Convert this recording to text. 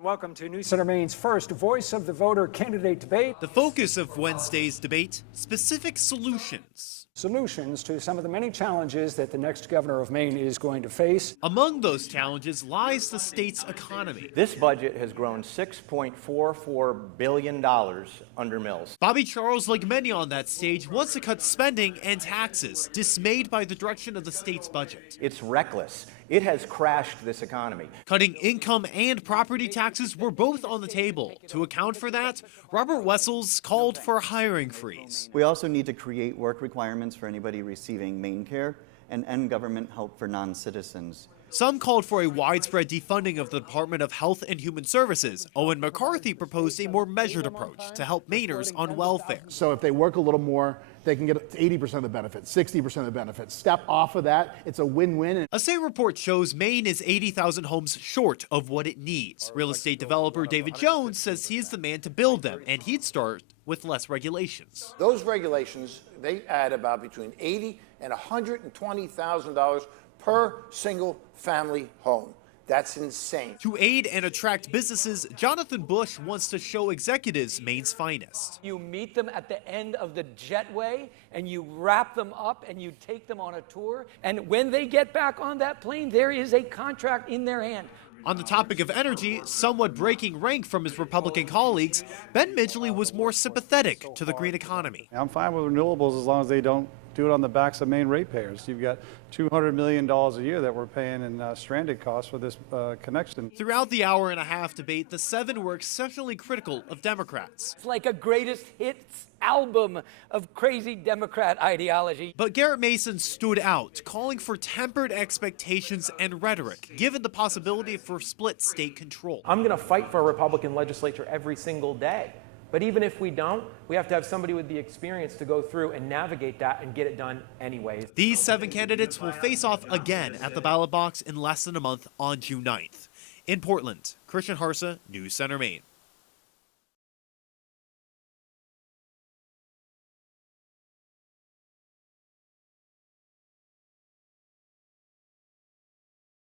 Welcome to News Center Maine's first Voice of the Voter candidate debate. The focus of Wednesday's debate, specific solutions. Solutions to some of the many challenges that the next governor of Maine is going to face. Among those challenges lies the state's economy. This budget has grown $6.44 billion under Mills. Bobby Charles, like many on that stage, wants to cut spending and taxes, dismayed by the direction of the state's budget. It's reckless. It has crashed this economy. Cutting income and property taxes were both on the table. To account for that, Robert Wessels called for a hiring freeze. We also need to create work requirements for anybody receiving Maine care and end government help for non-citizens. Some called for a widespread defunding of the Department of Health and Human Services. Owen McCarthy proposed a more measured approach to help Mainers on welfare. So if they work a little more, they can get 80% of the benefits, 60% of the benefits. Step off of that, it's a win-win. A state report shows Maine is 80,000 homes short of what it needs. Real estate developer David Jones says he is the man to build them, and he'd start with less regulations. Those regulations, they add about between $80,000 and $120,000 per single family home. That's insane. To aid and attract businesses, Jonathan Bush wants to show executives Maine's finest. You meet them at the end of the jetway and you wrap them up and you take them on a tour. And when they get back on that plane, there is a contract in their hand. On the topic of energy, somewhat breaking rank from his Republican colleagues, Ben Midgley was more sympathetic to the green economy. I'm fine with renewables as long as they don't do it on the backs of Maine ratepayers. You've got $200 million a year that we're paying in stranded costs for this connection. Throughout the hour-and-a-half debate, the seven were exceptionally critical of Democrats. It's like a greatest hits album of crazy Democrat ideology. But Garrett Mason stood out, calling for tempered expectations and rhetoric, given the possibility for split state control. I'm going to fight for a Republican legislature every single day. But even if we don't, we have to have somebody with the experience to go through and navigate that and get it done anyways. These seven candidates will face off again at the ballot box in less than a month on June 9th. In Portland, Christian Harsa, News Center, Maine.